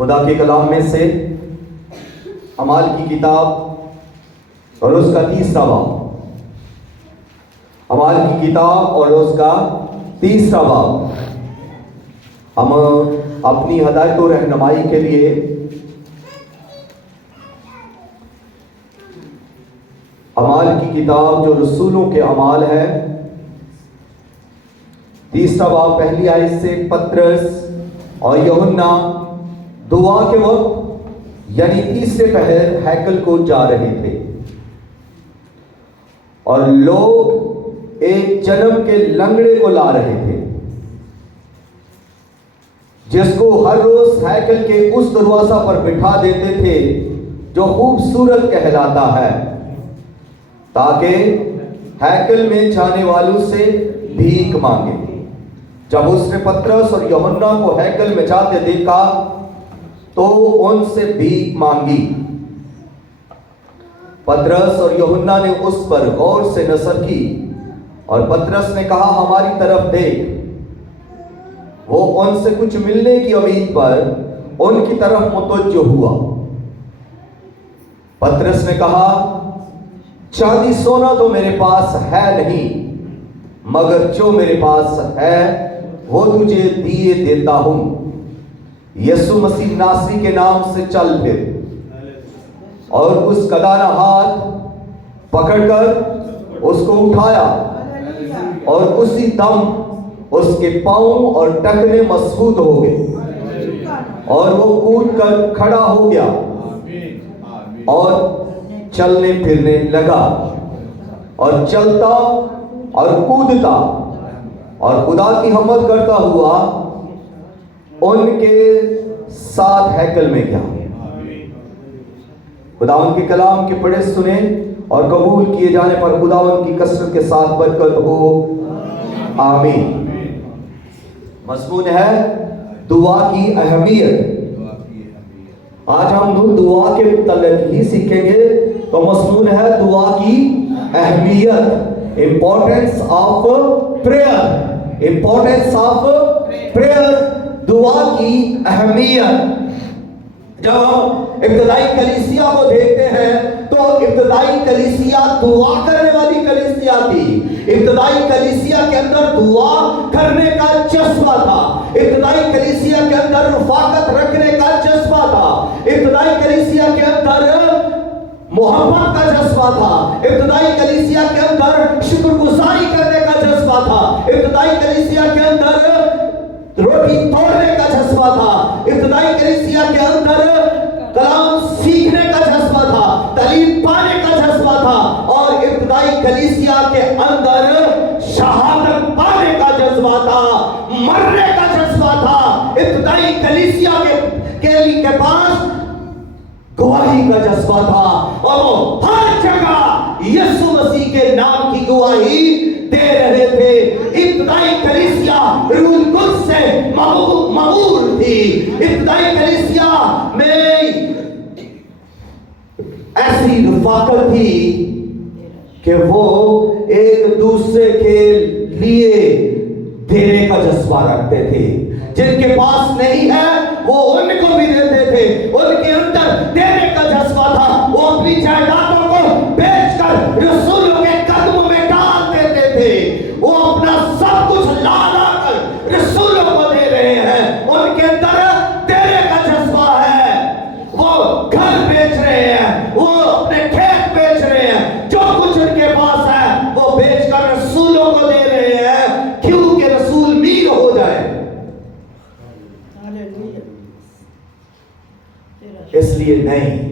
خدا کے کلام میں سے اعمال کی کتاب اور اس کا 30واں باب، اعمال کی کتاب اور اس کا 30واں باب ہم اپنی ہدایت و رہنمائی کے لیے اعمال کی کتاب جو رسولوں کے اعمال ہے 30واں باب پہلی آیت سے پطرس اور یوحنا دعا کے وقت یعنی تیسرے پہر ہیکل کو جا رہے تھے اور لوگ ایک جنم کے لنگڑے کو لا رہے تھے جس کو ہر روز ہیکل کے اس دروازہ پر بٹھا دیتے تھے جو خوبصورت کہلاتا ہے، تاکہ ہیکل میں جانے والوں سے بھیک مانگے۔ جب اس نے پطرس اور یوحنا کو ہیکل میں جاتے دیکھا تو ان سے بھیک مانگی۔ پطرس اور یوحنا نے اس پر غور سے نظر کی اور پطرس نے کہا ہماری طرف دیکھ۔ وہ ان سے کچھ ملنے کی امید پر ان کی طرف متوجہ ہوا۔ پطرس نے کہا چاندی سونا تو میرے پاس ہے نہیں، مگر جو میرے پاس ہے وہ تجھے دیے دیتا ہوں۔ یسوع مسیح ناصری کے نام سے چل پھر۔ اور اس کا دانا ہاتھ پکڑ کر اس کو اٹھایا اور اسی دم اس کے پاؤں اور ٹخنے مضبوط ہو گئے اور وہ کود کر کھڑا ہو گیا اور چلنے پھرنے لگا اور چلتا اور کودتا اور خدا کی حمد کرتا ہوا ان کے ساتھ ہیکل میں گیا۔ خداوند کے کلام کے پڑھے سنے اور قبول کیے جانے پر خداوند کی کثرت کے ساتھ برکت ہو، آمین۔ مضمون ہے دعا کی اہمیت۔ آج ہم دعا کے متعلق ہی سیکھیں گے، تو مضمون ہے دعا کی اہمیت، importance of prayer, importance of prayer, دعا کی اہمیت۔ جب ہم ابتدائی کلیسیا کو دیکھتے ہیں تو ابتدائی کلیسیا دعا کرنے والی کلیسیا تھی۔ ابتدائی کلیسیا کے اندر دعا کرنے کا جذبہ تھا، ابتدائی کلیسیا کے اندر رفاقت رکھنے کا جذبہ تھا، ابتدائی کلیسیا کے اندر محبت کا جذبہ تھا، ابتدائی کلیسیا کے اندر شکر گزاری کرنے کا جذبہ تھا، ابتدائی کلیسیا کے اندر روٹی توڑنے کا جذبہ تھا، ابتدائی کلیسیا کے اندر کلام سیکھنے کا جذبہ تھا، تعلیم پانے کا جذبہ تھا، اور ابتدائی کلیسیا کے اندر شہادت پانے کا جذبہ تھا، مرنے کا جذبہ تھا۔ ابتدائی کلیسیا کے پاس گواہی کا جذبہ تھا اور وہ ہر جگہ یسوع مسیح کے نام کی گواہی دے رہے تھے۔ ابتدائی کلیسیا روح القدس سے معمور تھی۔ ابتدائی کلیسیا میں ایسی رفاقت تھی کہ وہ ایک دوسرے کے لیے دینے کا جذبہ رکھتے تھے۔ جن کے پاس نہیں ہے وہ ان کو بھی دیتے تھے، ان کے اندر دینے کا جذبہ تھا۔ وہ اپنی جائیدادوں کو بیچ کر رسولوں کے قدموں میں ڈال دیتے تھے۔ وہ اپنا سب کچھ لا کر رسولوں کو دے رہے ہیں، ان کے اندر دینے کا جذبہ ہے۔ وہ گھر بیچ رہے ہیں، وہ اپنے کھیت بیچ رہے ہیں، جو کچھ ان کے پاس ہے وہ بیچ کر رسولوں کو دے رہے ہیں، کیوں کہ رسول میر ہو جائے۔ اس لیے نہیں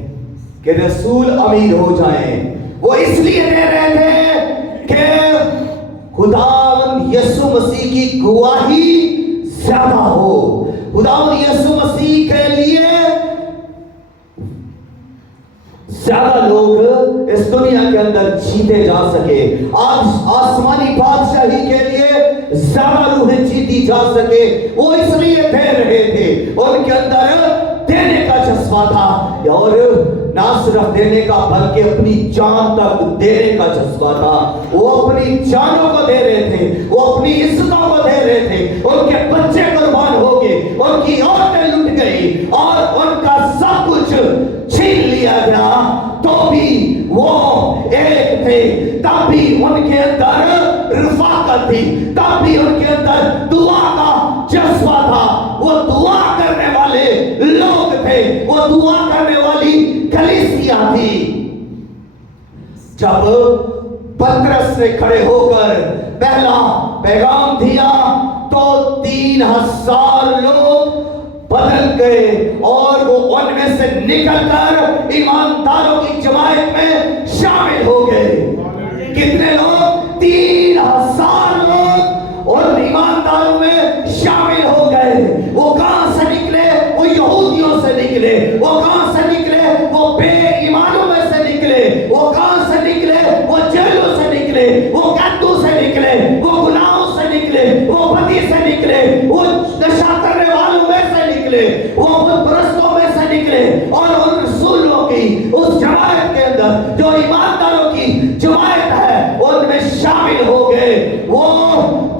کہ رسول امیر ہو جائیں، وہ اس لیے دے رہے تھے کہ خداوند یسوع مسیح کی گواہی زیادہ ہو، خداوند یسوع مسیح کے لیے زیادہ لوگ اس دنیا کے اندر جیتے جا سکے، آج آسمانی بادشاہی کے لیے زیادہ روحیں جیتی جا سکے۔ وہ اس لیے دے رہے تھے، ان کے اندر دینے کا جذبہ تھا، اور نہ صرف دینے کا بلکہ اپنی جان تک دینے کا جذبہ تھا۔ وہ اپنی جانوں کو دے رہے تھے، وہ اپنی عزتوں کو دے رہے تھے، ان کے بچے قربان ہو گئے، ان کی عورتیں لٹ گئی اور ان जब पतरस ने खड़े होकर पहला पैगाम दिया तो 3000 लोग बदल गए और वो उनमें से निकलकर ईमानदारों की जमात में शामिल हो गए। कितने लोग? 3000 लोग और ईमानदारों में शामिल हो गए। वो कहां से निकले? वो यहूदियों से निकले। वो कहां से निकले? वो बेईमानों में से निकले। वो कहां से निकले? वो जेलों से निकले। वो कैदों से निकले। वो गुनाहों से निकले। वो बदी से निकले। वो नशा करने वालों में से निकले। वो बुतपरस्तों में से निकले और उन रसूलों की उस जमात के अंदर जो ईमानदारों की जमात है उनमें शामिल हो गए। वो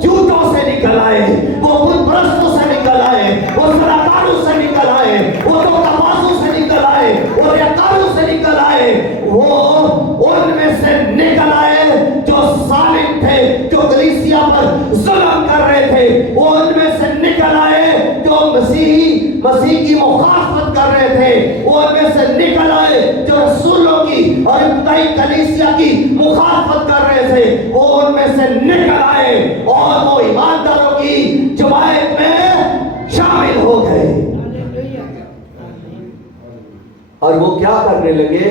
झूठों से निकल आए, वो बुतपरस्तों से निकल आए, वो सलाहकारों से निकल आए, वो धोखेबाजों से निकल आए, वो रियाकारों से निकल आए। वो उनमें से निकल आए जो जालिम थे, जो कलीसिया पर जुल्म कर रहे थे। वो उनमें से निकल आए जो मसीह की मुखालफत कर रहे थे। वो उनमें से निकल आए जो रसूलों की और इब्तिदाई कलीसिया की मुखालफत कर रहे थे। वो उनमें से निकल आए और वो ईमानदारों की जमात में शामिल हो गए। और वो क्या करने लगे?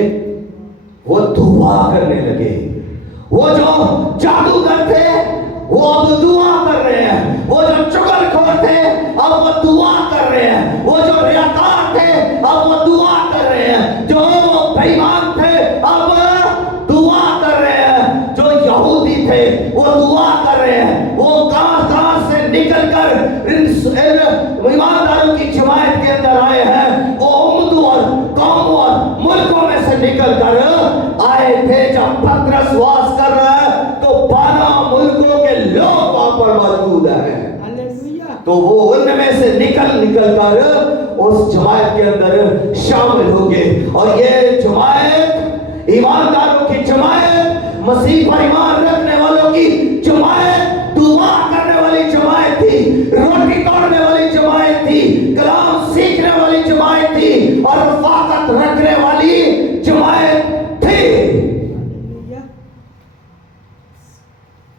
वो दुआ करने लगे। वो जो जादूगर थे वो अब दुआ कर रहे हैं। वो जो चुगलखोर थे अब वो दुआ कर रहे हैं। वो जो रियाकार थे अब वो दुआ कर रहे हैं। जो बेईमान थे अब दुआ कर रहे हैं। जो यहूदी थे वो दुआ कर रहे हैं। वो कहां से निकल कर ईमानदारों की जमात के अंदर आए हैं। वो उम्मतों और कौमों और मुल्कों में से निकल कर आए थे। जब पतरस वास कर रहा है तो 12 मुल्कों के लोग वहां पर मौजूद हैं। तो वो उनमें से निकल कर उस जमात के अंदर शामिल हो गए। और ये जमात ईमानदारों की जमात, मसीह पर ईमान रखने वालों की जमात, दुआ करने वाली जमात थी, रोटी तोड़ने वाली जमात थी, कलाम सीखने वाली जमात थी और रफाकत रखने वाली जमात थी।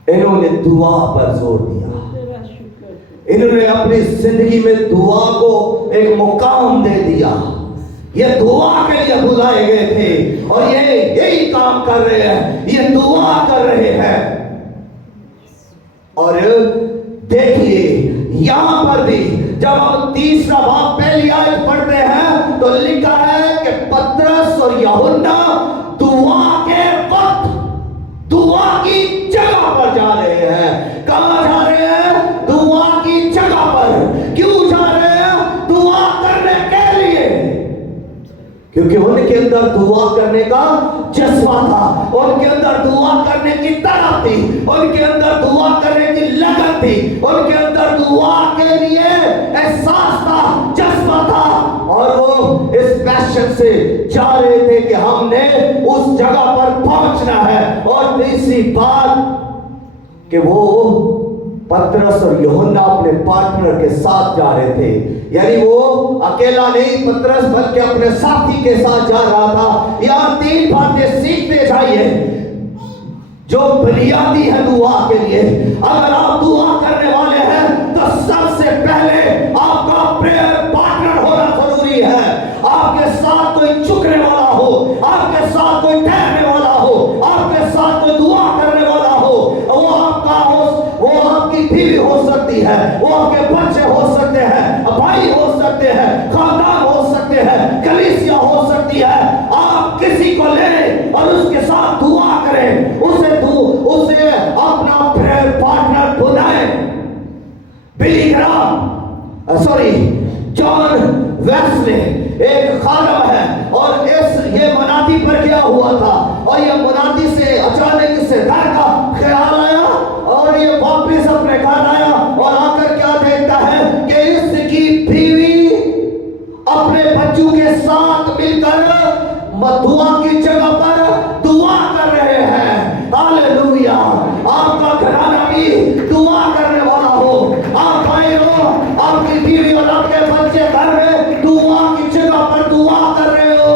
इन्होंने दुआ पर जोर दिया। इन्होंने अपनी जिंदगी में दुआ को एक मुकाम दे दिया। ये दुआ के लिए बुलाए गए थे और ये यही काम कर रहे हैं। ये दुआ कर रहे हैं। और देखिए यहां पर भी जब हम तीसरा बाब पहली आयत पढ़ते हैं तो लिखा है कि पतरस और यूहन्ना दुआ के वक्त दुआ की जगह पर जा रहे हैं। कहां जा रहे हैं? दुआ की जगह पर। क्यों जा रहे हैं? दुआ करने के लिए। क्योंकि उनके अंदर दुआ करने का जज्बा था, उनके अंदर दुआ करने की तड़प थी, उनके अंदर दुआ करने की लगन थी, उनके अंदर दुआ के लिए एहसास था, जज्बा था। और वो इस पैशन से जा रहे थे कि हमने उस जगह पर पहुंचना है। और तीसरी बात कि वो पतरस और यूहन्ना अपने पार्टनर के साथ जा रहे थे। यानी वो अकेला नहीं पतरस बल्कि अपने साथी के साथ जा रहा था। यहां 3 बातें सीखते जाइए जो बुनियादी है दुआ के लिए। अगर आप दुआ करने वाले हैं तो सबसे पहले आपका प्रेयर पार्टनर होना जरूरी है। आपके साथ कोई झुकने वाला हो, आपके साथ कोई ठहरने वाला हो, आपके साथ कोई दुआ करने वाला हो। वो आपका हो, वो आपकी बीवी हो सकती है, वो आपके बच्चे हो सकते हैं, भाई हो सकते हैं, खानदान हो सकते हैं, कलीसिया हो सकती है। आप किसी को ले और उसके साथ दुआ करें, उसे अपना प्रेयर पार्टनर बनाए। बिली ग्राहम जॉन वेस्ले एक खादम है और ये मुनादी पर गया हुआ था और ये मुनादी से अचानक से घर का ख्याल आया और ये वापस अपने घर आया और आकर क्या देखता है कि इसकी बीवी अपने बच्चों के साथ मिलकर दुआ की जगह पर दुआ कर रहे हैं। हालेलुया। आपका घराना भी दुआ करने वाला हो, आप भाई हो, आपकी बीवी और आपके बच्चे घर में दुआ की जगह पर दुआ कर रहे हो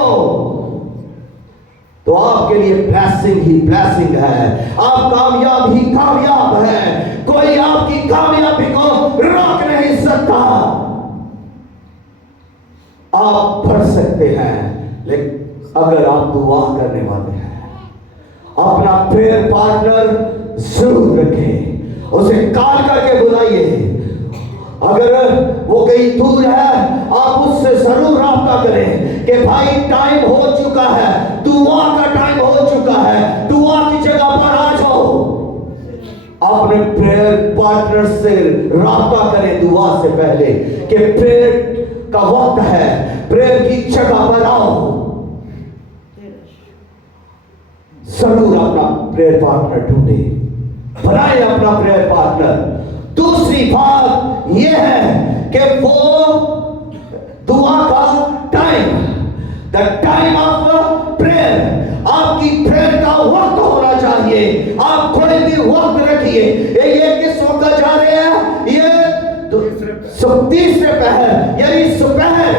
तो आपके लिए ब्लेसिंग ही सकते हैं, लेकिन अगर आप दुआ करने वाले हैं, अपना प्रेयर पार्टनर जरूर रखें, उसे कॉल करके बुलाइए। अगर वो कहीं दूर है, आप उससे जरूर राब्ता करें कि भाई टाइम हो चुका है, दुआ का टाइम हो चुका है, दुआ की जगह पर आ जाओ। अपने प्रेयर पार्टनर से राब्ता करें दुआ से पहले कि प्रेयर का वक्त है, प्रेयर की जगह पर आओ। जरूर अपना प्रेयर पार्टनर ढूंढे, बनाए अपना प्रेयर पार्टनर। दूसरी बात यह है कि वो दुआ का time, the time of prayer, आपकी प्रेयर का वक्त होना चाहिए। आप कोई भी वक्त रखिए, ये किस वक्त जा रहे हैं, ये तीसरे पहर यानी दोपहर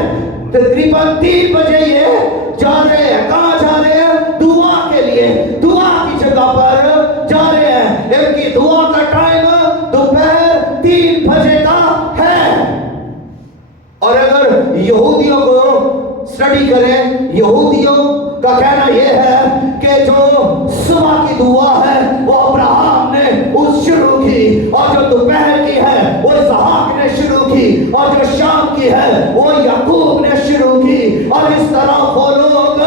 तकरीबन 3 बजे ये जा रहे हैं। कहां जा रहे हैं? दुआ के लिए, दुआ की जगह पर जा रहे हैं। इनकी दुआ का टाइम दोपहर 3 बजे का है। और अगर यहूदियों को स्टडी करें, यहूदियों का कहना यह है कि जो सुबह की दुआ है वो अब्राहम ने उस शुरू की, और जो दोपहर की है वो इसहाक ने शुरू की, और जो शाम की है वो याकूब ने शुरू की। और इस तरह वो लोग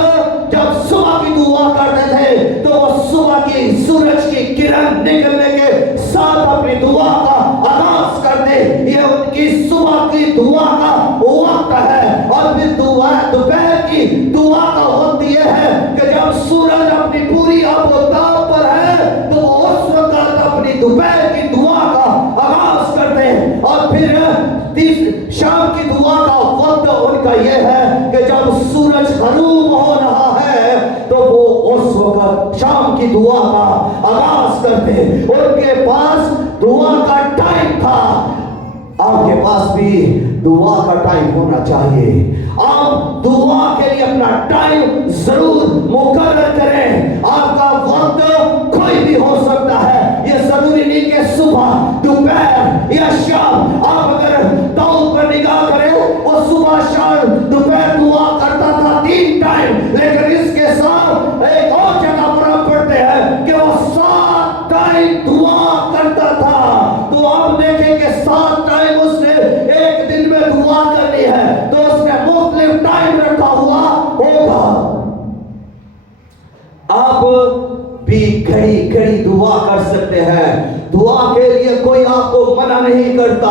जब सुबह की दुआ करते थे तो वो सुबह की सूरज की किरण निकलने के साथ अपनी दुआ का आगाज करते। ये उनकी सुबह की दुआ का वक्त है। और फिर दुआ दोपहर की दुआ का वक्त यह है कि जब सूरज अपनी पूरी आबोताब पर है तो उस वक्त अपनी दोपहर की दुआ का आगाज करते हैं। और फिर शाम की दुआ का वक्त उनका यह है कि जब सूरज गरूब हो रहा है तो वो उस वक्त शाम की दुआ का आगाज करते हैं। उनके पास दुआ का टाइम था, आपके पास भी दुआ का टाइम होना चाहिए। आप दुआ के लिए अपना टाइम जरूर मुकर्रर करें। आपका वक्त कोई भी हो सकता है, ये जरूरी नहीं कि सुबह, दोपहर या शाम। आप अगर दाऊद पर निगाह करें, वो सुबह, शाम, दोपहर दुआ करता था 3 टाइम। लेकिन इसके साथ एक और जगह पर हम पढ़ते हैं कि वो 7 टाइम दुआ करता था। तो आप देखें कि 7 टाइम उसने एक दिन में दुआ करनी है, तो उसने मुख्तलिफ टाइम रखा हुआ होगा। आप भी घड़ी दुआ कर सकते हैं। दुआ के लिए कोई आपको मना नहीं करता।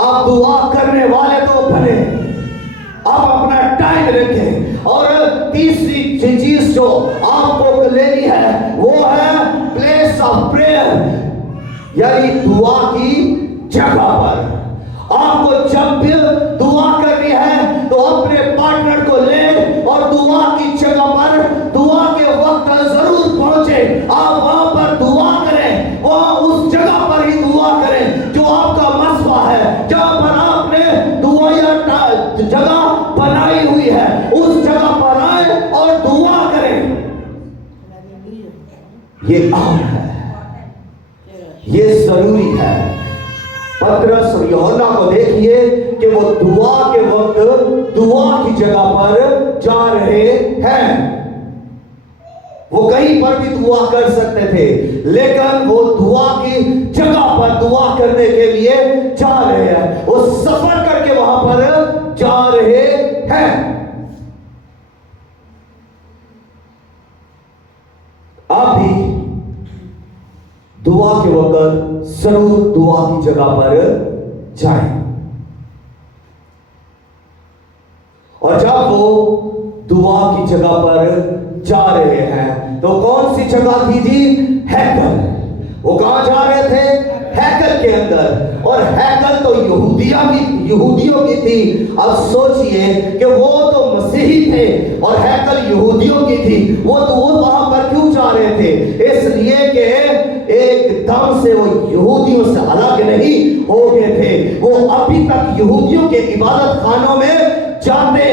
आप दुआ करने वाले तो बने, आप अपना टाइम रखें। और तीसरी चीज जो आपको लेनी है वो है प्लेस ऑफ प्रेयर, यानी दुआ की जगह पर। आपको जब भी दुआ करनी है तो अपने पार्टनर को ले और दुआ की जगह पर दुआ के वक्त जरूर पहुंचे। आप वहां पर दुआ करें, वहां उस जगह पर ही दुआ करें जो आपका मसवा है, जहां पर आपने दुआ या जगह बनाई हुई है, उस जगह पर आए और दुआ करें। ये अहम है, ये जरूरी है। पतरस और यूहन्ना को देखिए कि वो दुआ के वक्त दुआ की जगह पर जा रहे हैं। वो कहीं पर भी दुआ कर सकते थे, लेकिन वो दुआ की जगह पर दुआ करने के लिए जा रहे हैं। वो सफर करके वहां पर जा रहे हैं। आप भी दुआ के वक्त जरूर दुआ की जगह पर जाएं। और जब वो दुआ की जगह पर जा रहे हैं तो कौन सी जगह थी जी? हैकल। वो कहां जा रहे थे? हैकल के अंदर। और हैकल तो यहूदियों की थी। अब सोचिए कि वो तो मसीही थे और हैकल यहूदियों की थी। वो वहां पर क्यों जा रहे थे? इसलिए कि एकदम से वो यहूदियों से अलग नहीं हो गए थे। वो अभी तक यहूदियों के इबादत खानों में जाते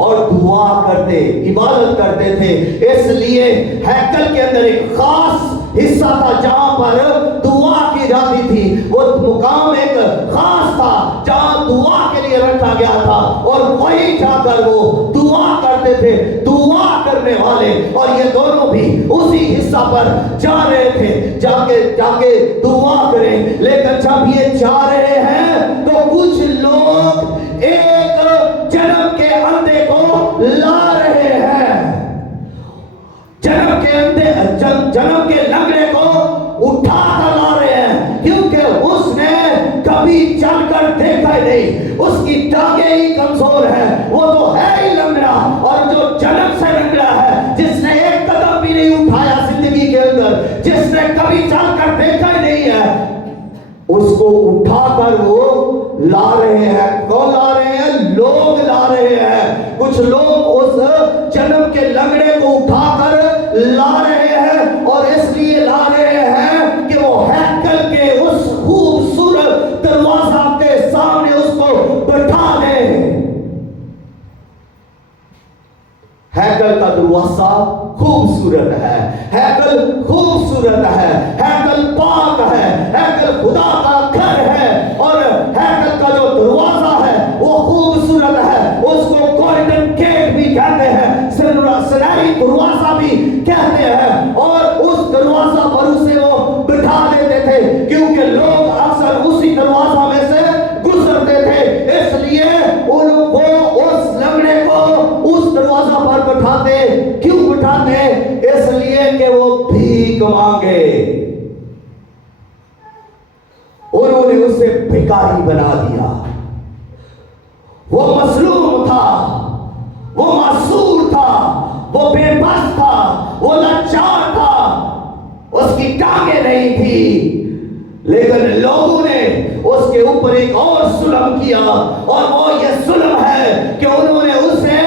और दुआ करते, इबादत करते थे। इसलिए हैकल के अंदर एक खास हिस्सा था जहां पर दुआ की जाती थी। वो मुकाम एक खास था जहां दुआ के लिए रखा गया था और वहीं जाकर वो दुआ करते थे। दुआ करने वाले और ये दोनों भी उसी हिस्सा पर जा रहे थे, जाके दुआ करें। लेकिन जब ये जा रहे हैं तो कुछ लोग एक जन्म के अंधे को ला रहे हैं, जन्म के लंगड़े को उठा कर ला रहे हैं, क्योंकि उसने कभी चलकर देखा ही नहीं, उसकी टांगे ही कमजोर है, वो तो है ही लंगड़ा। और जो जन्म से लंगड़ा है, जिसने एक कदम भी नहीं उठाया जिंदगी के अंदर, जिसने कभी चलकर देखा ही नहीं है, उसको उठाकर वो ला रहे हैं। कौन ला रहे हैं? लोग ला रहे हैं। कुछ लोग उस जन्म के लंगड़े को उठाकर ला रहे हैं और इसलिए ला रहे हैं कि वो हैकल के उस खूबसूरत दरवाजा के सामने उसको बैठा दे। हैकल का दरवाजा खूबसूरत है, हैकल खूबसूरत है, हैकल पाक है, हैकल खुदा का घर है और हैकल का जो दरवाजा है वो खूबसूरत है। उसको गोल्डन गेट भी कहते हैं, सुनहरी दरवाजा भी कहते हैं। और उस दरवाजा पर उसे वो बिठा देते थे, क्योंकि लोग अक्सर उसी दरवाजा में से गुजरते थे, इसलिए उनको उस लंगड़े को उस दरवाजा पर बिठाते। क्यों बिठाते? इसलिए कि वो भीख मांगे। उन्होंने उसे भिखारी बना दिया। वो मसलूम था, वो मासूर था, वो बेबस था, वो लाचार था, उसकी टांगे नहीं थी। लेकिन लोगों ने उसके ऊपर एक और जुल्म किया, और वो ये जुल्म है कि उन्होंने उसे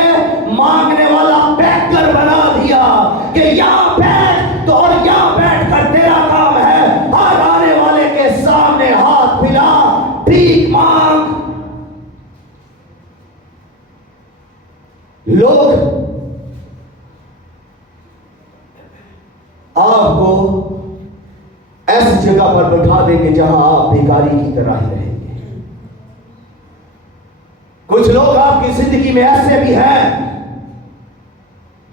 मांगने वाला बैठकर बना दिया कि यहां बैठ तो, और यहां बैठ कर तेरा काम है हर आने वाले के सामने हाथ फैला, भीख मांग। लोग आपको ऐसी जगह पर बैठा देंगे जहां आप भिखारी की तरह ही रहेंगे। कुछ लोग आपकी जिंदगी में ऐसे भी हैं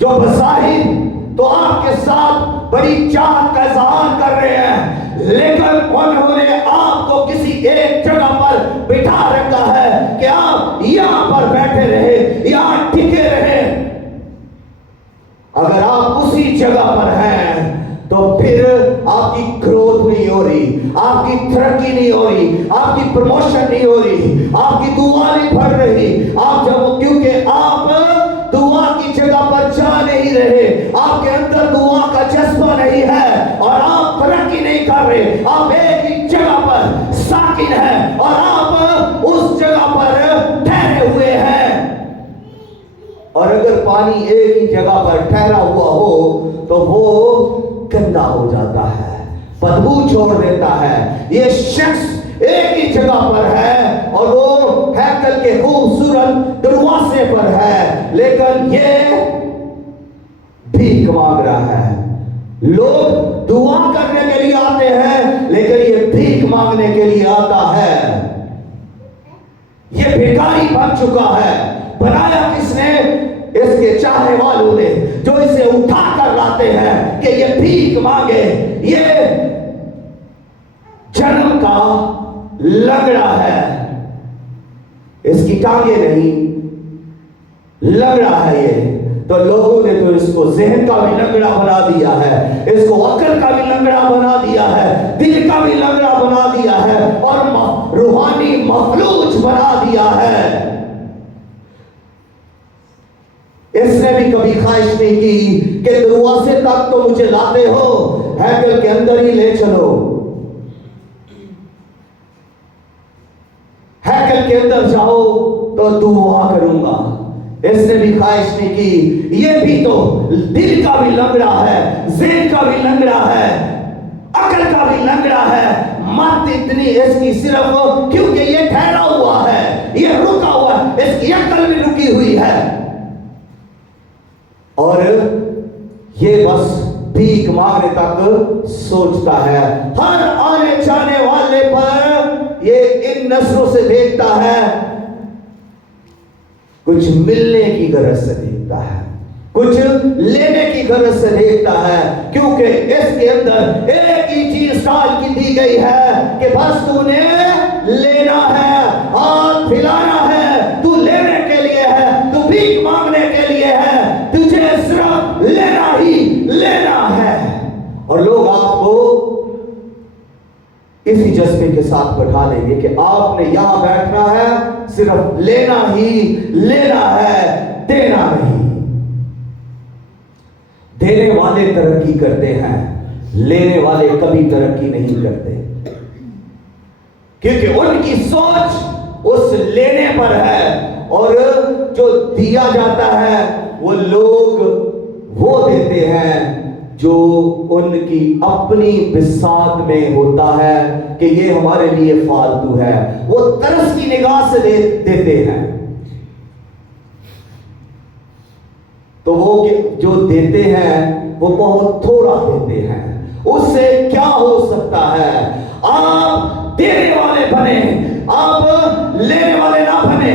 जो बज़ाहिर तो आपके साथ बड़ी चाहत का इज़हार कर रहे हैं, लेकिन उन्होंने आपको किसी एक जगह पर बिठा रखा है कि आप यहां पर बैठे रहे, यहां टिके रहे। अगर आप उसी जगह पर हैं तो फिर आपकी ग्रोथ नहीं हो रही, आपकी तरक्की नहीं हो रही, आपकी प्रमोशन नहीं हो रही, आपकी दुआ नहीं बढ़ रही। आप जब, क्योंकि आप दुआ की जगह पर जा नहीं रहे, आपके अंदर दुआ का जज्बा नहीं है और आप तरक्की नहीं कर रहे। आप एक ही जगह पर साकिन हैं और आप उस जगह पर ठहरे हुए हैं। और अगर पानी एक ही जगह पर ठहरा हुआ हो तो वो गंदा हो जाता है, बदबू छोड़ देता है। ये शख्स एक ही जगह पर है और वो हैकल के खूबसूरत दरवाजे पर है, लेकिन ये भीख मांग रहा है। लोग दुआ करने के लिए आते हैं, लेकिन ये भीख मांगने के लिए आता है। ये भिखारी बन चुका है। बनाया किसने? इसके चाहने वालों ने, जो इसे उठा कर लाते हैं कि ये भीख मांगे। ये जन्म का लंगड़ा है, इसकी टांगे नहीं, लंगड़ा है ये। तो लोगों ने तो इसको ज़हन का भी लंगड़ा बना दिया है, इसको अक्ल का भी लंगड़ा बना दिया है, दिल का भी लंगड़ा बना दिया है और रूहानी मफलूज बना दिया है। इसने भी कभी ख्वाहिश नहीं की कि दरवाजे तक तो मुझे लाते हो, हैकल के अंदर ही ले चलो, हैकल के अंदर जाओ तो दुआ करूंगा। इसने भी ख्वाहिश नहीं की। ये भी तो दिल का भी लंगड़ा है, ज़हन का भी लंगड़ा है, अकल का भी लंगड़ा है। मत इतनी इसकी सिर्फ क्योंकि ये ठहरा हुआ है, ये रुका हुआ है, इसकी अकल भी रुकी हुई है और ये बस भीख मांगने तक सोचता है। हर आने जाने वाले पर ये इन नजरों से देखता है कुछ मिलने की गरज से देखता है, कुछ लेने की गरज से देखता है, क्योंकि इसके अंदर एक ही चीज डाल की दी गई है कि बस तूने लेना है, हाथ फैलाना है, तू लेने के लिए है, तू भीख मांगने के लिए है, तुझे सिर्फ लेना ही लेना है। और लोग आपको इसी जज्बे के साथ बैठा लेंगे कि आपने यहां बैठना है, सिर्फ लेना ही लेना है, देना नहीं। देने वाले तरक्की करते हैं, लेने वाले कभी तरक्की नहीं करते, क्योंकि उनकी सोच उस लेने पर है, और जो दिया जाता है वो लोग वो देते हैं जो उनकी अपनी बिसात में होता है कि ये हमारे लिए फालतू है, वो तरस की निगाह से देते हैं। तो वो जो देते हैं वो बहुत थोड़ा देते हैं, उससे क्या हो सकता है? आप देने वाले बने, आप लेने वाले ना बने।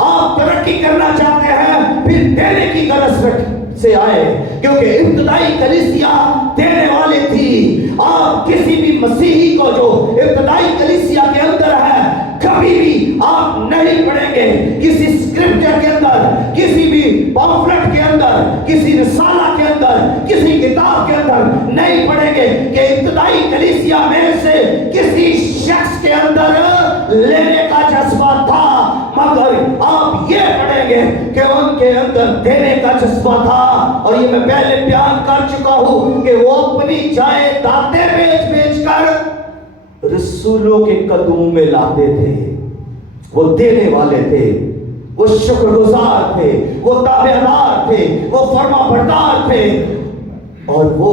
आप तरक्की करना चाहते हैं, फिर देने की गरज से आए, क्योंकि इब्तदाई कलीसिया देने वाली थी। आप किसी भी मसीही को जो इब्तदाई कलीसिया के अंदर है, कभी भी आप नहीं पढ़ेंगे किसी स्क्रिप्चर के अंदर, किसी भी पॉम्फलेट के अंदर, किसी रिसाला के अंदर, किसी किताब के अंदर नहीं पढ़ेंगे कि इब्तदाई कलीसिया में से किसी शख्स के अंदर लेने का जज्बा था, मगर आप ये पढ़ेंगे कि उनके अंदर देने का जज्बा था। और ये मैं पहले बयान कर चुका हूं कि वो अपनी जायदादें बेच कर रसूलों के कदमों में लाते थे। वो देने वाले थे, वो शुक्रगुजार थे, वो ताबेदार थे, वो फरमाबरदार थे, और वो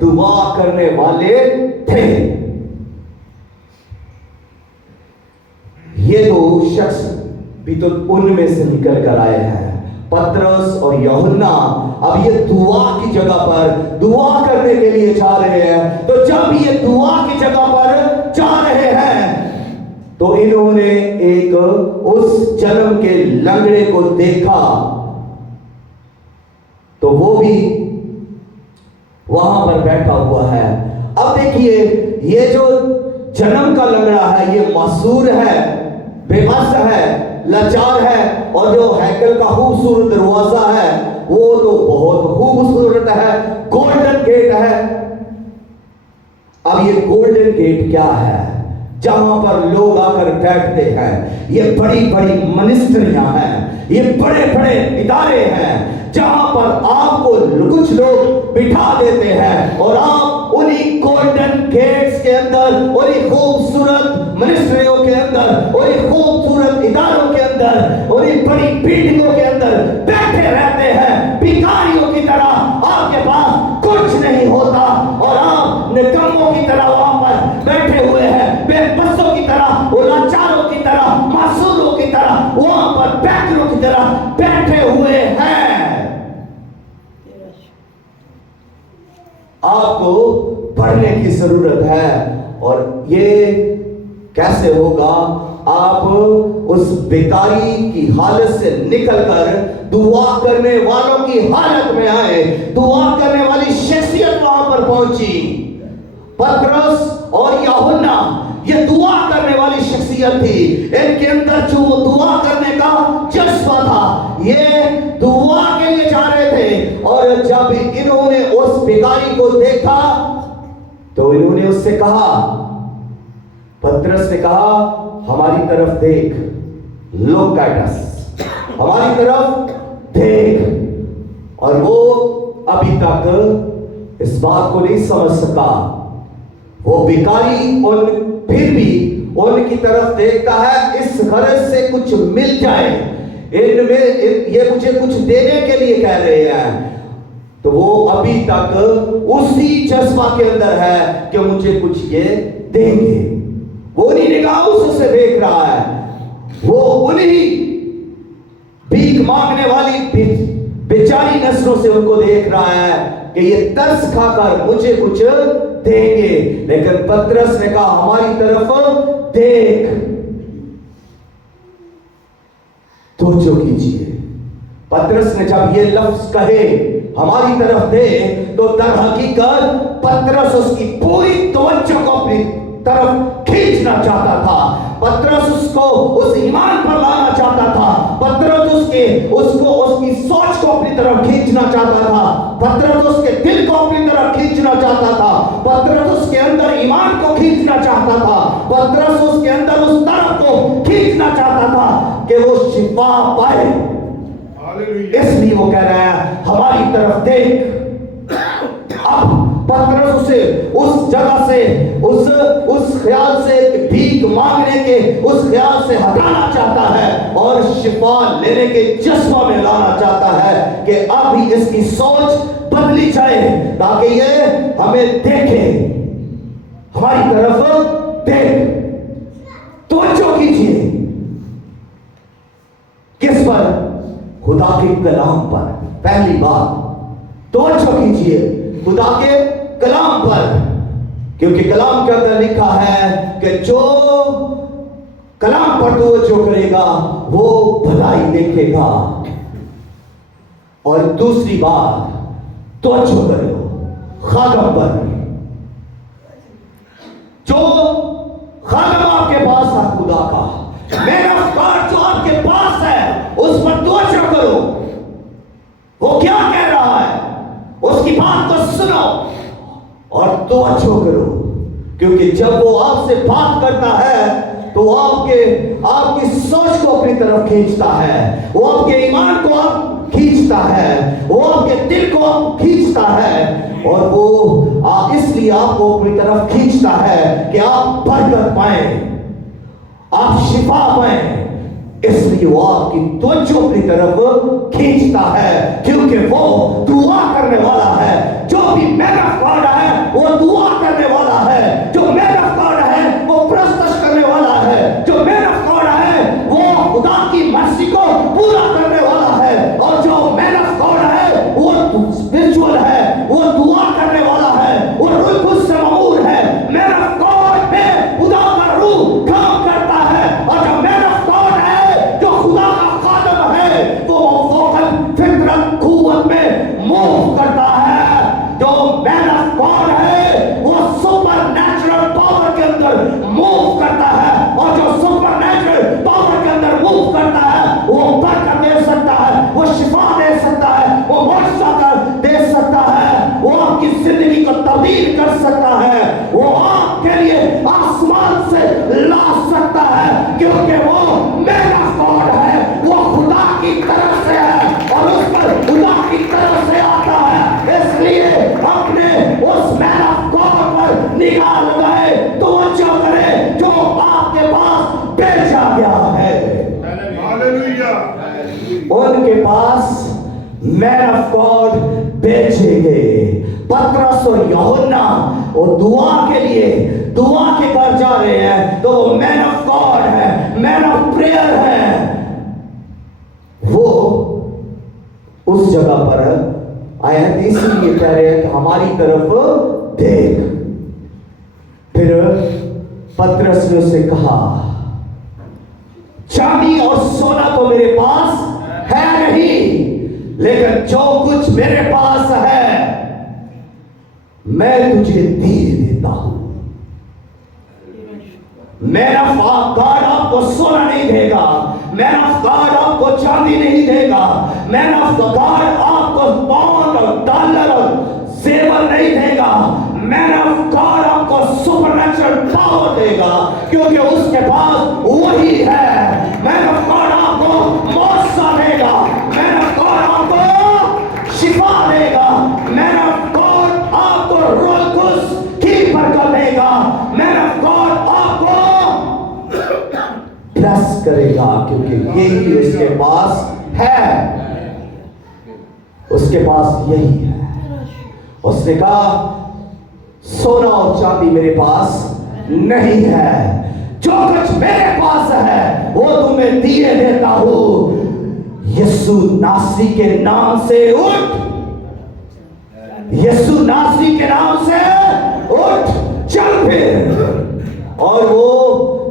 दुआ करने वाले थे। ये दो शख्स भी तो उनमें से निकल कर आए हैं, पतरस और यूहन्ना। अब ये दुआ की जगह पर दुआ करने के लिए जा रहे हैं। तो जब ये दुआ की जगह पर जा रहे हैं तो इन्होंने एक उस जन्म के लंगड़े को देखा, तो वो भी वहां पर बैठा हुआ है। अब देखिए, ये जो जन्म का लंगड़ा है ये मासूर है, बेबस है, लाचार है, और जो हैकल का खूबसूरत दरवाजा है वो तो बहुत खूबसूरत है, गोल्डन गेट है। अब ये गोल्डन गेट क्या है? जहां पर लोग आकर बैठते हैं, ये बड़ी बड़ी मिनिस्ट्रियां हैं, ये बड़े बड़े इदारे हैं, जहां पर आपको कुछ लोग बिठा देते हैं और आप उन्हीं गोल्डन गेट्स के अंदर, उन्हीं खूबसूरत मिनिस्ट्रियों के अंदर, उन्हीं खूबसूरत इदारों के अंदर, उन्हीं बड़ी बिल्डिंगों के अंदर बैठे रहते हैं भिखारियों की तरह। आपके पास कुछ नहीं होता और आप निकम्मों की तरह वहां पर बैठे हुए हैं, बेबसों की तरह, लाचारों की तरह, मासूरों की तरह, वहां पर बैकरों की तरह बैठे हुए हैं। आपको पढ़ने की जरूरत है, और ये कैसे होगा? आप उस बेकारी की हालत से निकलकर दुआ करने वालों की हालत में आए। दुआ करने वाली शख्सियत वहां पर पहुंची। पतरस और यूहन्ना ये दुआ करने वाली शख्सियत थी। इनके अंदर जो दुआ करने का जज्बा था, ये दुआ के लिए जा रहे थे। और जब इन्होंने उस भिखारी को देखा तो इन्होंने उससे कहा, पतरस ने कहा, हमारी तरफ देख, लुक एट अस, हमारी तरफ देख। और वो अभी तक इस बात को नहीं समझ सका। वो भिखारी फिर भी उनकी तरफ देखता है, इस गरज से कुछ मिल जाए, इनमें ये मुझे कुछ देने के लिए कह रहे हैं। तो वो अभी तक उसी जज्बा के अंदर है कि मुझे कुछ ये देंगे। वो उन्हीं निगाहों से देख रहा है, वो उन्हीं भीख मांगने वाली बेचारी नस्लों से उनको देख रहा है कि ये तरस खाकर मुझे कुछ देंगे। लेकिन पतरस ने कहा, हमारी तरफ देख, तवज्जो कीजिए। पतरस ने जब ये लफ्ज कहे हमारी तरफ दे, तो दर हकीकत पतरस उसकी पूरी तवज्जो को अपनी तरफ खींचना चाहता था। पतरस उसको उस ईमान पर लाना चाहता था। पतरस उसको उसकी सोच को अपनी तरफ खींचना चाहता था। पतरस उसके दिल को अपनी तरफ खींचना चाहता था। पतरस उसके अंदर ईमान को खींचना चाहता था। पतरस उसके अंदर उस तरफ को खींचना चाहता था कि वो शिफा पाए। इसलिए वो कह रहा है हमारी तरफ देख। अब पतरस उसे उस जगह से उस ख्याल से भीख मांगने के उस ख्याल से हटाना चाहता है और शिफा लेने के जज्बा में लाना चाहता है कि अभी इसकी सोच बदली जाए ताकि ये हमें देखे, हमारी तरफ देख। तवज्जो कीजिए किस पर? खुदा के कलाम पर। पहली बात तवज्जो कीजिए खुदा के कलाम पर, क्योंकि कलाम के अंदर लिखा है कि जो कलाम पर तवज्जो करेगा वो भलाई देखेगा। और दूसरी बात तवज्जो करो खादम पर। जो खादम आपके पास है खुदा का, मेरा अफकार जो आपके पास है उस पर तवज्जो करो। वो क्या कह रहा है उसकी बात को सुनो और तवज्जो करो, क्योंकि जब वो आपसे बात करता है तो आपकी सोच को अपनी तरफ खींचता है, वो आपके ईमान को आप खींचता है, वो आपके दिल को आप खींचता है। और वो इसलिए आपको अपनी तरफ खींचता है कि आप बरकत पाए, आप शिफा पाए। इसलिए वो आपकी तवज्जो अपनी तरफ खींचता है, क्योंकि वो दुआ करने वाला है। जो भी मैन ऑफ गॉड है वो दुआ करने वाला है। जो मैन ऑफ गॉड है वो प्रस्तुत करने वाला है। जो मैन ऑफ गॉड है वो खुदा की मर्जी को पूरा करने वाला है। और जो मैन ऑफ गॉड है वो स्पिरिचुअल है, वो दुआ करने वाला है, वो रूह से ममूर है। मैन ऑफ गॉड में खुदा का रूह काम करता है। और जो मैन ऑफ गॉड है जो खुदा का खादम है वो फोकल फितरत कुव्वत में मूव करता है। जो मैन ऑफ गॉड है वो सुपर नेचुरल पावर के अंदर मूव करता है। और जो सुपर नेचुरल पावर के अंदर मूव करता है वो बरकत दे सकता है, वो शिफा दे सकता है, वो मुआवजा दे सकता है, वो आपकी जिंदगी को तब्दील कर सकता है, वो आपके लिए आसमान से ला सकता है, क्योंकि वो मैन ऑफ गॉड है। वो खुदा की तरफ से है और उस पर खुदा की तरफ से आता है। इसलिए अपने उस मैन ऑफ गॉड पर निगाह लगाए, तवज्जो करें जो आपके पास भेजा गया है। उनके पास मैन ऑफ गॉड भेजे गए। पतरस और यूहन्ना वो दुआ के लिए दुआ के घर जा रहे हैं, तो वो मैन ऑफ गॉड है, मैन ऑफ प्रेयर है। वो उस जगह पर आयत इसलिए कह रहे हैं कि हमारी तरफ देख। फिर पतरस ने उसे कहा चांदी और सोना तो मेरे पास है नहीं, लेकिन जो कुछ मेरे पास है मैं तुझे दे देता हूं। मैन ऑफ गॉड आपको सोना नहीं देगा, मैन ऑफ गॉड आपको चांदी नहीं देगा, मैन ऑफ गॉड आपको पाउंड और डॉलर और जेवर नहीं देगा। मैन ऑफ गॉड आपको सुपरनैचुरल पावर देगा, क्योंकि उसके पास वही है। मैन ऑफ गॉड आपको मौजा देगा, मैन ऑफ गॉड आपको शिफा देगा, मैन ऑफ गॉड आपको रूह कुद्स की बरकत देगा, मैन ऑफ गॉड आपको ब्लेस करेगा, क्योंकि यही उसके पास है। उसके पास यही है। उसने कहा सोना और चांदी मेरे पास नहीं है, जो कुछ मेरे पास है वो तुम्हें दिए देता हूं। यीशु नासरी के नाम से उठ, यीशु नासरी के नाम से उठ, चल फिर। और वो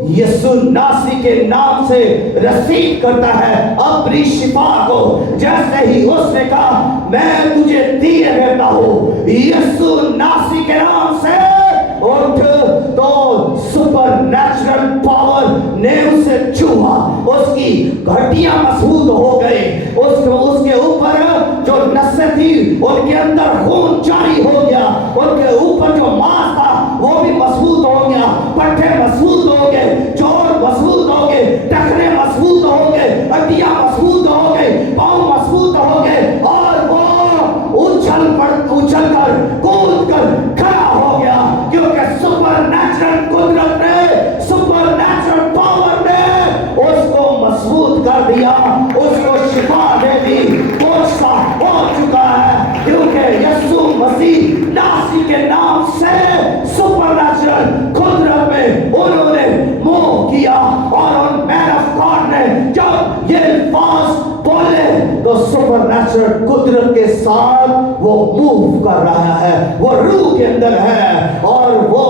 यीशु नासी के नाम से रसीद करता है अपनी शिफा को, जैसे ही उसने कहा मैं तुझे दिए रहता हूँ यीशु नासी के नाम से उठ, तो सुपर नेचुरल पावर ने उसे छुआ, उसकी हड्डियां मजबूत हो गई, उसके ऊपर जो नसें थी उनके अंदर खून जारी हो गया, उनके ऊपर जो मांस था वो भी मजबूत हो गया, पट्टे मजबूत हो गए, जोड़ मजबूत हो गए, टखने मजबूत हो गए, हड्डियां मजबूत हो गए, पांव मजबूत हो गए, और वो उछल कर कूद कर खड़ा हो गया, क्योंकि सुपर नेचुरल कुदरत ने, सुपर नेचुरल पावर ने उसको मजबूत कर दिया, उसको शिफा दे दी, पोछा हो चुका है, क्योंकि यीशु मसीह नासी के नाम से सुपर नेचुरल कुदरत में उन्होंने मूव किया। और उन मैन ऑफ गॉड ने जब ये अल्फाज बोले तो सुपर नेचुरल कुदरत के साथ वो मूव कर रहा है, वो रूह के अंदर है, और वो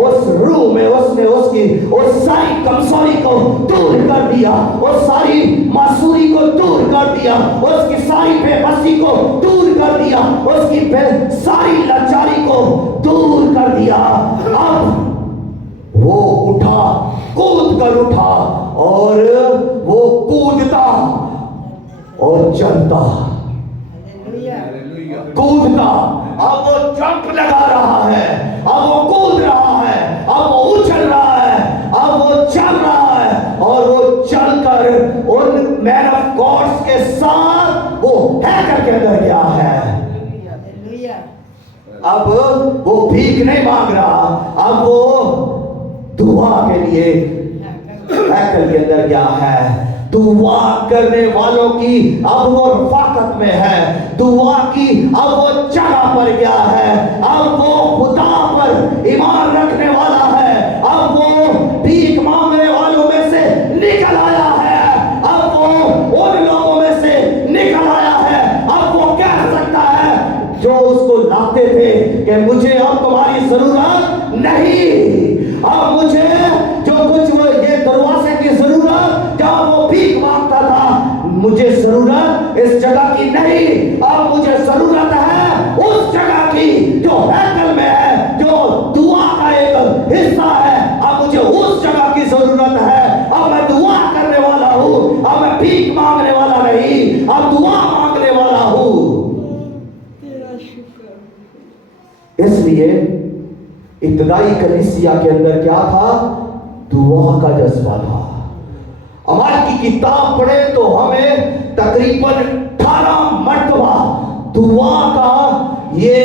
उस रूह में उसने उसकी उस सारी कमजोरी को दूर कर दिया, उस सारी मासूरी को दूर कर दिया, उसकी सारी बेबसी को दूर कर दिया, उसकी सारी लाचारी को दूर कर दिया। अब वो उठा, कूद कर उठा, और वो कूदता और चलता, कूदता, अब वो जंप लगा रहा है, अब वो कूद रहा है, अब वो उछल रहा है, अब वो चल रहा है, और वो चलकर उन मैन ऑफ गॉड्स के साथ वो हैकर के अंदर गया है। अब वो भीख नहीं मांग रहा, अब वो दुआ के लिए हैकर के अंदर गया है। दुआ करने वालों की अब वो रफाकत में है, दुआ की अब वो जगह पर गया है, अब वो खुदा पर ईमान रखने वाला है, अब वो भीख मांगने वालों में से निकल आया है, अब वो उन लोगों में से निकल आया है, अब वो कह सकता है जो उसको लाते थे कि मुझे अब तुम्हारी जरूरत नहीं, अब मुझे जो कुछ वो ये दरवाजे की जरूरत जहां वो भीख मांगता था, मुझे जरूरत इस जगह की नहीं, अब मुझे जरूरत है उस जगह की जो हैकल में है, जो दुआ का एक हिस्सा है, अब मुझे उस जगह की जरूरत है, अब मैं दुआ करने वाला हूँ, अब मैं भीख मांगने वाला नहीं, अब दुआ मांगने वाला हूँ। इसलिए इब्तिदाई कलीसिया के अंदर क्या था? दुआ का जज्बा था। अमाल की किताब पढ़े तो हमें तकरीबन 18 मर्तबा दुआ का ये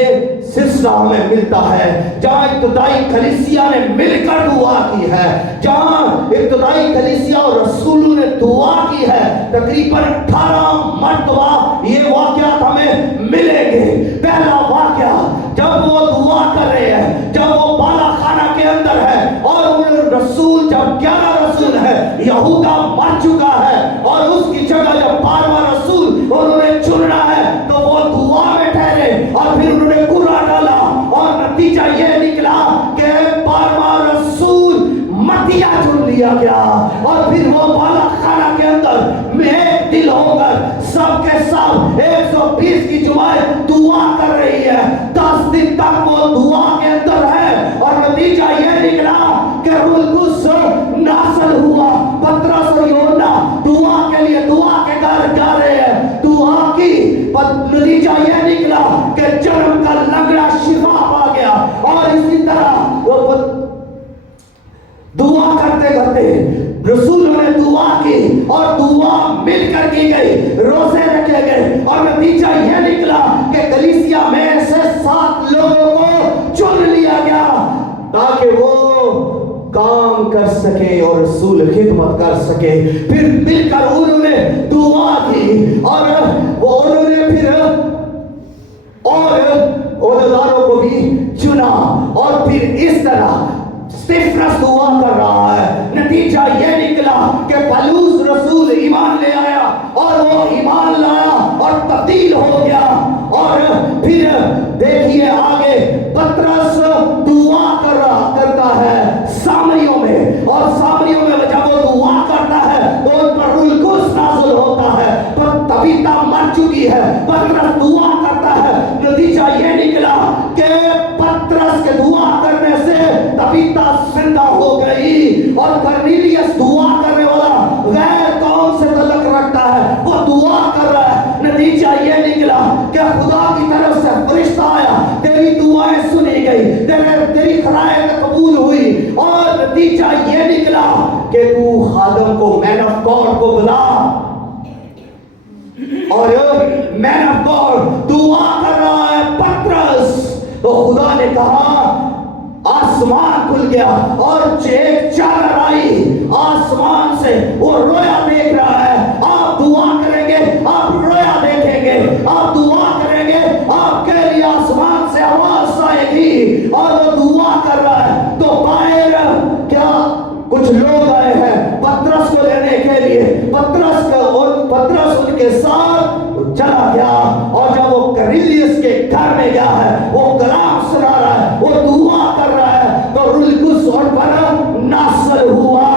सिलसिला हमें मिलता है, जहां इब्तिदाई कलीसिया ने मिलकर दुआ की है, जहां इब्तिदाई कलीसिया और रसूलों ने दुआ की है। तकरीबन 18 मर्तबा ये वाक़यात हमें मिलेंगे। पहला वाक़या जब वो दुआ कर रहे हैं, जब वो बाला खाना के अंदर है, और उन रसूल जब 11 रसूल है, यहूदा मर चुका है, और उसकी जगह जब 12वां रसूल उन्होंने चुनना है, तो वो दुआ में ठहरे, और फिर उन्होंने कुरा डाला, और नतीजा ये निकला कि 12वां रसूल मतिया चुन लिया गया, और फिर वो बाला खाना के अंदर में एक दिल होकर सबके सब 120 की जुमाएं दुआ कर रही है। 10 दिन तक वो दुआ के अंदर है, और नतीजा ये निकला कि रूह कुद्स नाज़िल हुआ। पतरस और यूहन्ना दुआ के लिए दुआ के घर जा रहे हैं, दुआ की, नतीजा ये निकला कि जन्म का लंगड़ा शिफा पा गया। और इसी तरह वो दुआ करते करते रसूलों ने दुआ की, और दुआ मिलकर की गई, रोजे रखे गए, और नतीजा यह निकला कि कलीसिया में से 7 लोगों को चुन लिया गया ताकि वो काम कर सके और रसूल खिदमत कर सके। फिर मिलकर उन्होंने दुआ की, और वो उन्होंने फिर और ओहदेदारों को भी चुना, और फिर इस तरह स्तिफनस दुआ कर रहा है। नतीजा यह निकला कि पौलुस रसूल ईमान ले आया, और वो ईमान लाया और तब्दील हो गया। और फिर देखिए आगे पतरस दुआ करता है सामरियों में, और सामरी पतरस दुआ करता है, नतीजा ये निकला कि पतरस के दुआ करने से तबीता जिंदा हो गई। और कर्नेलियस दुआ करने वाला गैर कौम से तल्लुक रखता है, वो दुआ कर रहा है, नतीजा ये निकला कि खुदा की तरफ से फरिश्ता आया, तेरी दुआएं सुनी गई, तेरी खराएत कबूल हुई। और नतीजा ये निकला कि तू खादम को, मैन ऑफ गॉड को बुला। और मैन ऑफ गॉड दुआ कर रहा है पतरस, तो खुदा ने कहा, आसमान खुल गया और एक चादर आई आसमान से, वो रोया देख रहा है। आप दुआ करेंगे, आप रोया देखेंगे, आप दुआ करेंगे, आपके लिए आसमान से आवाज आएगी। और वो दुआ कर रहा है, तो बाहर क्या कुछ लोग आए हैं पतरस को लेने के लिए। पतरस उनके साथ चला गया, और जब वो कर्नेलियस के घर में गया है, वो कलाम सुना रहा है, वो दुआ कर रहा है, तो रूह कुद्स उन पर नाज़िल हुआ।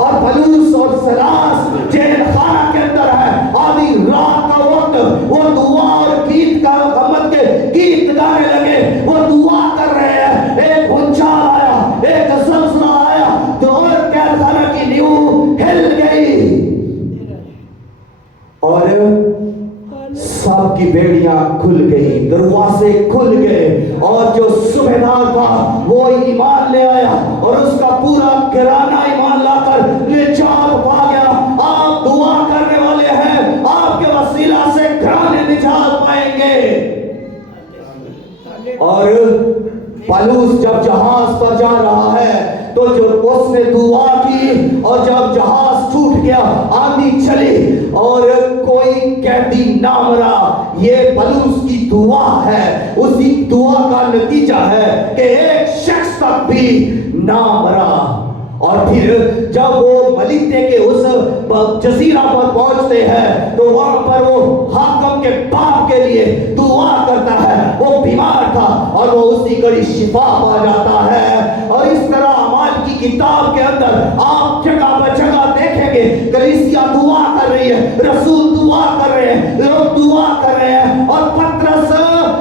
और पौलुस और सीलास जेल खाना के अंदर है, आधी रात का वक्त वो दुआ और गीत का गमत के गीत गाने लगे, वो दुआ कर रहे हैं। एक भूचाल आया, एक ज़लज़ला आया, तो और कैद खाना की नींव हिल गई और सबकी बेड़ियां खुल गई, दरवाजे खुल गए। और जो सूबेदार था वो ईमान ले आया और उसका पूरा घराना ईमान लाकर निजात पा गया। आप दुआ करने वाले हैं, आपके वसीला से घराने निजात पाएंगे। और पौलुस जब जहाज पर जा रहा है, तो जो उसने दुआ की, और जब जहाज टूट गया, आंधी चली और कोई कैदी ना मरा, ये पौलुस की दुआ है। उसी दुआ का नतीजा है कि एक शख्स तक भी ना मरा। और फिर जब वो मलिते के उस जजीरा पर पहुंचते हैं, तो वहां पर वो हाकम के बाप के लिए दुआ करता है। वो बीमार था और वो उसी घड़ी शिफा पा जाता है। और इस तरह अमाल की किताब के अंदर आप जगह पर जगह देखेंगे, कलीसिया दुआ कर रही है, रसूल दुआ कर रहे हैं, लोग दुआ कर रहे हैं। और पतरस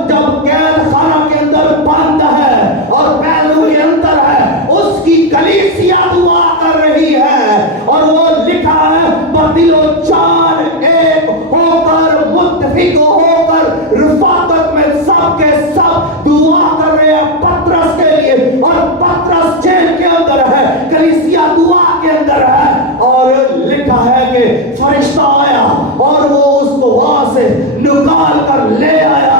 जब कैद खाना के अंदर बंद है और पहलू के अंदर है, उसकी कलीसिया दुआ कर रही है। और वो लिखा है, बदिलो जान एक होकर, मुत्तफिक होकर, रफाकत में सबके सब दुआ कर रहे हैं पतरस के लिए। और पतरस जेल के अंदर है, कलीसिया दुआ के अंदर है। और लिखा है कि फरिश्ता आया और वो उसको वहां से निकाल कर ले आया।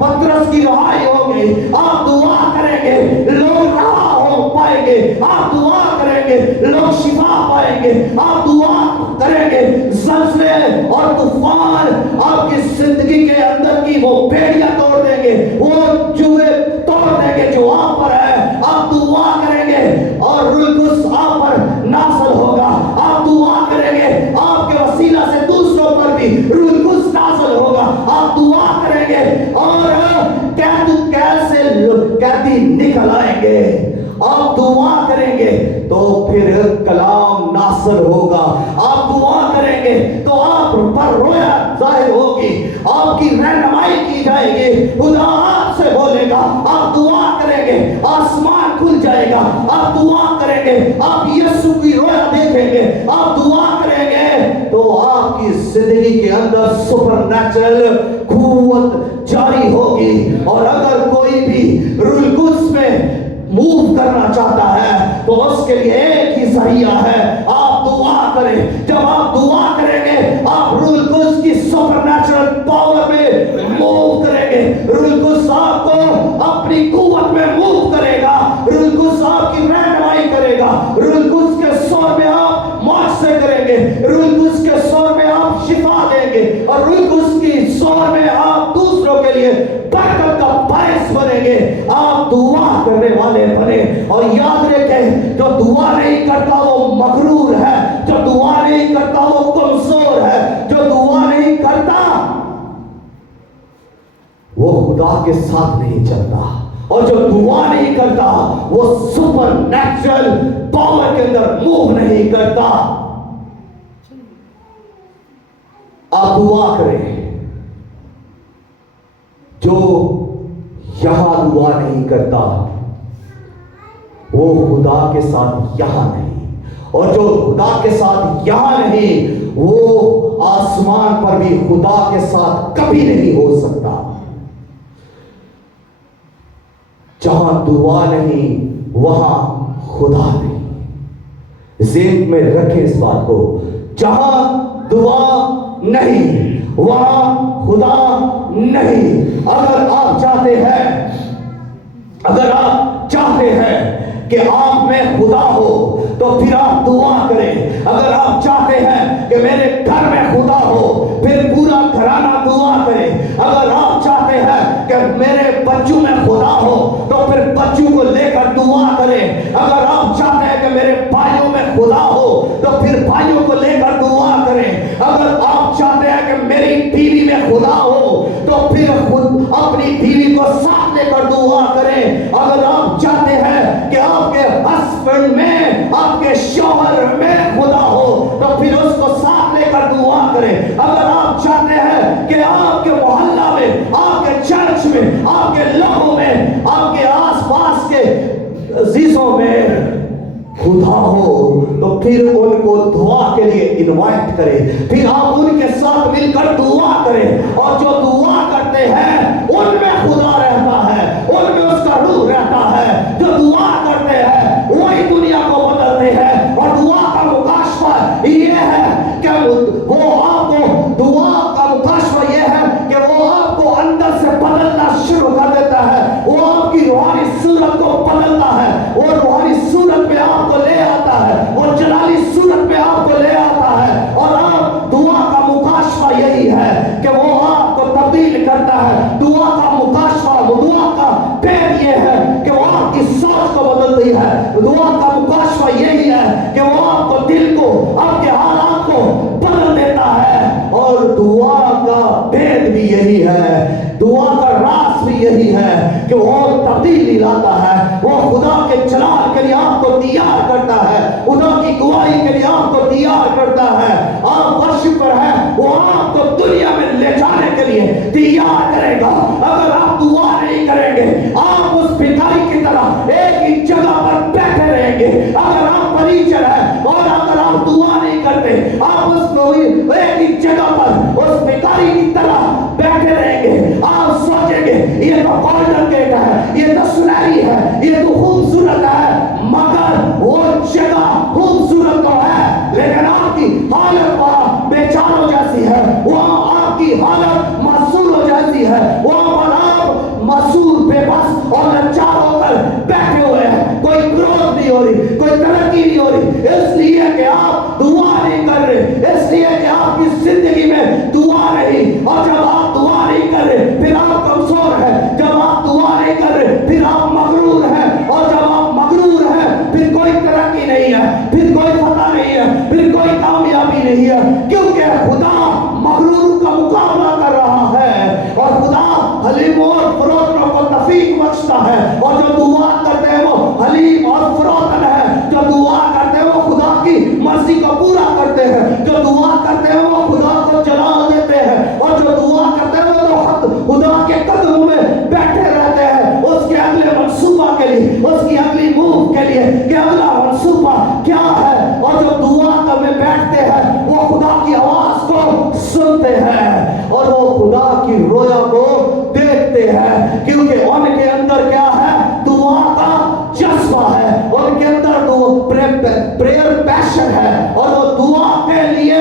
पतरस की रिहाई हो गई। आप दुआ करेंगे, लोग रहा हो पाएंगे। आप दुआ करेंगे, लोग शिफा पाएंगे। आप दुआ करेंगे, ज़लज़ले और तूफान आपकी जिंदगी के अंदर की वो बेड़ियां तोड़ देंगे, वो जुए तोड़ देंगे जो आप पर है। आप दुआ करेंगे और रूह कुद्स आप पर नाज़िल होगा। आप दुआ करेंगे, आपके वसीला से दूसरों पर भी रूह कुद्स नाज़िल होगा। आप दुआ करेंगे और कैदी निकल आएंगे। आप दुआ करेंगे तो फिर कलाम नासर होगा। आप दुआ करेंगे तो आप पर रोया जाहिर होगी, आपकी रहनुमाई की जाएगी, खुदा आपसे बोलेगा। आप दुआ करेंगे, आसमान खुल जाएगा। आप दुआ करेंगे, आप यीशु की रोया देखेंगे। आप दुआ करेंगे तो आपकी जिंदगी के अंदर सुपरनैचुरल कुव्वत जारी होगी। और अगर कोई भी रूह कुद्स में मूव करना चाहता है तो उसके लिए एक ही जरिया है, आप दुआ करें। जब आप दुआ करेंगे, आप रूह कुद्स की सुपरनैचुरल पावर में मूव करेंगे। रूह कुद्स आपको अपनी कुव्वत में मूव करेगा। रूह कुद्स आपकी रहनुमाई करेगा। रूह कुद्स के शोर में आप मुआवजे करेंगे। रूह कुद्स के शोर में आप शिफा देंगे। और रूह कुद्स की शोर में आप दूसरों के लिए बरकत का बायस बनेंगे। आप दुआ करने वाले बने। और याद रखें, जो दुआ नहीं करता वो मगरूर है, जो दुआ नहीं करता वो कमजोर है, जो दुआ नहीं करता वो खुदा के साथ नहीं चलता। और जो दुआ नहीं करता वो सुपरनैचुरल पावर के अंदर मूव नहीं करता। आप दुआ करें, جو یہاں دعا نہیں کرتا وہ خدا کے ساتھ یہاں نہیں، اور جو خدا کے ساتھ یہاں نہیں وہ آسمان پر بھی خدا کے ساتھ کبھی نہیں ہو سکتا۔ جہاں دعا نہیں وہاں خدا نہیں۔ ذہن میں رکھیں اس بات کو، جہاں دعا نہیں وہاں خدا نہیں۔ اگر آپ چاہتے ہیں کہ آپ میں خدا ہو تو پھر آپ دعا کریں۔ اگر آپ چاہتے ہیں کہ میرے گھر میں خدا ہو پھر پورا گھرانہ دعا کرے۔ اگر آپ چاہتے ہیں کہ میرے بچوں میں خدا ہو تو پھر بچوں کو لے کر دعا کریں۔ اگر آپ چاہتے ہیں کہ میرے بھائیوں میں خدا ہو تو پھر بھائیوں کو لے کر دعا کریں۔ اگر آپ چاہتے ہیں کہ میری بیوی میں خدا ہو تو پھر خود اپنی بیوی کو ساتھ لے کر دعا کریں۔ اگر آپ چاہتے ہیں کہ آپ کے ہسبینڈ میں، آپ کے شوہر میں خدا ہو تو پھر اس کو ساتھ لے کر دعا کریں۔ اگر آپ چاہتے ہیں کہ آپ کے محلہ میں، آپ کے چرچ میں، آپ کے لوگوں میں، آپ کے آس پاس کے عزیزوں میں خدا ہو تو پھر ان کو دعا کے لیے انوائٹ کریں، پھر آپ ان کے ساتھ مل کر دعا کریں۔ اور جو دعا کرتے ہیں ان میں خدا رہتا ہے، ان میں اس کا روح رہتا ہے۔ جو دعا کرتے ہیں وہی دنیا کو بدلتے ہیں۔ اور دعا کا مکاشفہ یہ ہے کہ وہ آپ کو، دعا کا مکاشفہ یہ ہے کہ وہ آپ کو اندر سے بدلنا شروع کر دیتا ہے۔ وہ آپ کی روحانی صورت کو بدلتا ہے، وہ روحانی صورت میں آپ کو لے آتا ہے، وہ جلالی صورت میں آپ کو لے آتا ہے۔ اور آپ دعا کا مکاشفہ یہی ہے کہ وہ آپ کو تبدیل کرتا ہے۔ دعا کا مکاشفہ، دعا کا پیر یہ ہے کہ وہ آپ کی سوچ کو بدلتی ہے۔ دعا کا مکاشفہ یہی ہے کہ وہ آپ کو، دل کو، آپ کے حالات کو بدل دیتا ہے۔ اور دعا کا پیر بھی یہی ہے، دعا کا راز بھی یہی ہے کہ وہ تبدیلی لاتا ہے۔ وہ خدا کے جلال کے لیے آپ کو تیار کرتا ہے، خدا کی گواہی کے لیے آپ کو تیار کرتا ہے۔ آپ ورشپر ہیں، وہ آپ کو دنیا میں لے جانے کے لیے تیار کرے گا۔ اگر آپ دعا نہیں کریں گے آپ اس بھکاری کی طرح ایک ہی جگہ پر بیٹھے رہیں گے۔ اگر آپ پریچر ہیں اور اگر آپ دعا نہیں کرتے آپ اس کو ایک ہی جگہ پر اس بھکاری کی طرح بیٹھے رہیں گے۔ آپ سوچیں گے یہ تو گولڈن گیٹ ہے، یہ تو سنہری ہے، یہ تو خوبصورت ہے، مگر وہ جگہ خوبصورت تو ہے لیکن آپ کی حالت وہاں بے چاروں جیسی ہے، وہاں آپ کی حالت معصوروں جیسی ہے، وہاں پر آپ معصور، بے بس اور لاچار ہو کر بیٹھے ہوئے ہیں۔ کوئی گروتھ نہیں ہو رہی، کوئی ترقی نہیں ہو رہی، اس لیے کہ آپ دعا نہیں کر رہے، اس لیے کہ آپ کی زندگی میں دعا نہیں۔ اور جب آپ دعا نہیں کر رہے پھر آپ کمزور ہیں، جب آپ دعا نہیں کر رہے پھر آپ مغرور ہیں، اور جب آپ مغرور ہیں پھر کوئی ترقی نہیں ہے، پھر کوئی فتح نہیں ہے، پھر کوئی کامیابی نہیں ہے، کیونکہ خدا مغرور کا مقابلہ کر رہا ہے اور خدا حلیم اور فروتنوں کو توفیق بخشتا ہے۔ اور جو دعا کرتے ہیں وہ حلیم اور فروتن ہے، جو دعا کرتے ہیں وہ خدا کی مرضی کو پورا کرتے ہیں، جو دعا کرتے ہیں وہ خدا کو جلال دیتے ہیں، اور جو دعا کرتے ہیں وہ خدا کے قدموں میں بیٹھے رہتے ہیں اس کے اگلے منصوبہ کے لیے، اس کی اگلی موو کے لیے کہ اگلا منصوبہ کیا ہے۔ اور جو دعا میں بیٹھتے ہیں وہ خدا کی آواز کو سنتے ہیں اور وہ خدا کی رویا کو دیکھتے ہیں، کیونکہ ان کے اندر کیا ہے؟ دعا کا جذبہ ہے، ان کے اندر پریئر پیشن ہے، اور وہ دعا کے لیے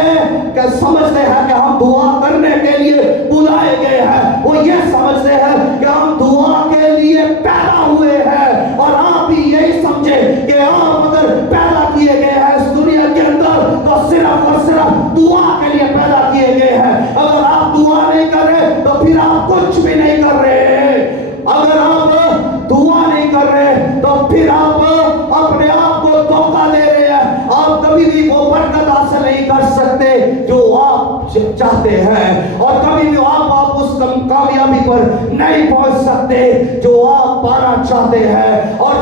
سمجھتے ہیں کہ ہم دعا کرنے کے لیے بلائے گئے ہیں، وہ یہ سمجھتے ہیں کہ ہم دعا کے لیے پیدا ہوئے ہیں۔ اور آپ بھی یہی سمجھیں کہ آپ اگر پیدا کیے گئے ہیں اس دنیا کے اندر تو صرف اور صرف دعا کے لیے پیدا کیے گئے ہیں۔ اگر آپ دعا نہیں کر رہے تو پھر آپ کچھ بھی نہیں کر رہے۔ اگر آپ دعا نہیں کر رہے تو پھر آپ اپنے آپ کو دھوکہ دے رہے ہیں، آپ کبھی بھی وہ برکت حاصل نہیں کر سکتے جو آپ چاہتے ہیں، اور کبھی بھی آپ اس کامیابی پر نہیں پہنچ سکتے جو آپ پانا چاہتے ہیں، اور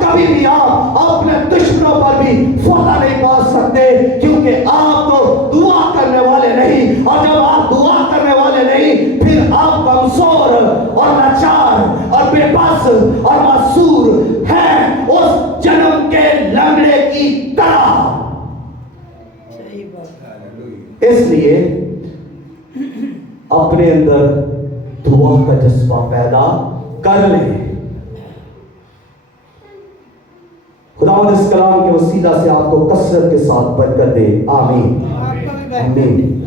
کبھی بھی آپ اپنے دشمنوں پر بھی فتح نہیں پا سکتے، کیونکہ آپ تو دعا کرنے والے نہیں، اور جب آپ دعا کرنے والے نہیں پھر آپ کمزور اس لیے اپنے اندر دعا کا جذبہ پیدا کر لیں. خداوند اس کلام کے وسیلہ سے آپ کو کثرت کے ساتھ برکت دے. آمین. آمین.